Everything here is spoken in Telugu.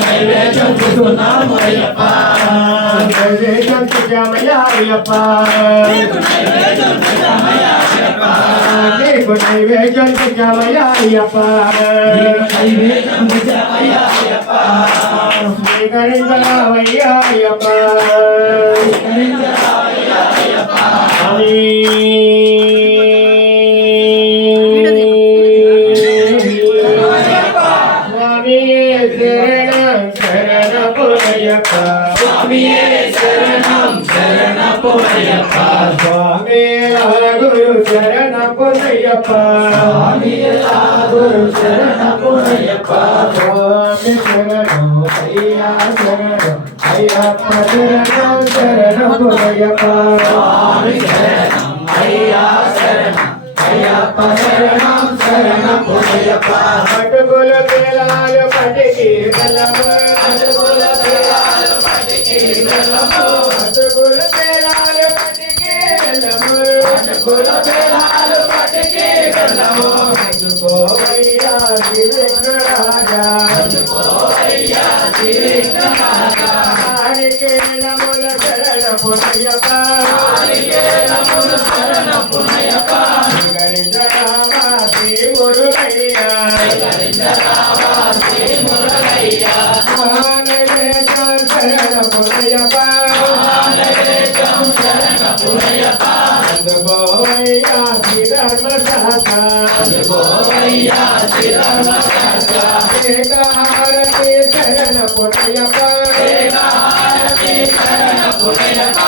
నైవేద్యం చూస్తున్నాము అయ్యప్ప నైవేద్యం చూసామయ్యా అయ్యప్ప నీకు నైవేద్యం చూసామయ్యా అయ్యప్ప నీకు నైవేద్యం చూసామయ్యా అయ్యప్ప నైవేద్యం చూసామయ్యా అయ్యప్ప స్వీకరించరావయ్యా అయ్యప్ప స్వీకరించరావయ్యా అయ్యప్ప స్వామియే శరణం శరణమయ్యప్ప స్వామి గురు శరణమయ్యప్ప స్వామి గురు శరణమయ్యప్ప స్వామి శరణం అయ్యా శరణం అయ్యప్ప శరణం శరణమయ్యప్ప స్వామి శరణం అయ్యా శరణం అయ్యప్ప శరణం శరణమయ్యప్ప అటుకుల పేలాలు పటికి వెళ్ళము అటుకుల పేలాలు పటికి వెళ్ళము అటుకుల పేలాలు పటికి వెళ్ళము అటుకుల పేలాలు పటికి వెళ్ళము అందుకోవయ్యా శ్రీకృష్ణరాజా అందుకోవయ్యా శ్రీకృష్ణరాజా ఆనికేళముల శరణమయ్యప్ప ఆనికేళముల శరణమయ్యప్ప గరిజరావాసి మురుగయ్యా గరిజరావాసి మురుగయ్యా నైవేద్యం శరణమయ్యప్ప నైవేద్యం శరణమయ్యప్ప అందుకోవయ్యా శ్రీధర్మశాస్త్ర అందుకోవయ్యా శ్రీధర్మశాస్త్ర ఏకాహారతి శరణమయ్యప్ప ఏకాహారతి శరణమయ్యప్ప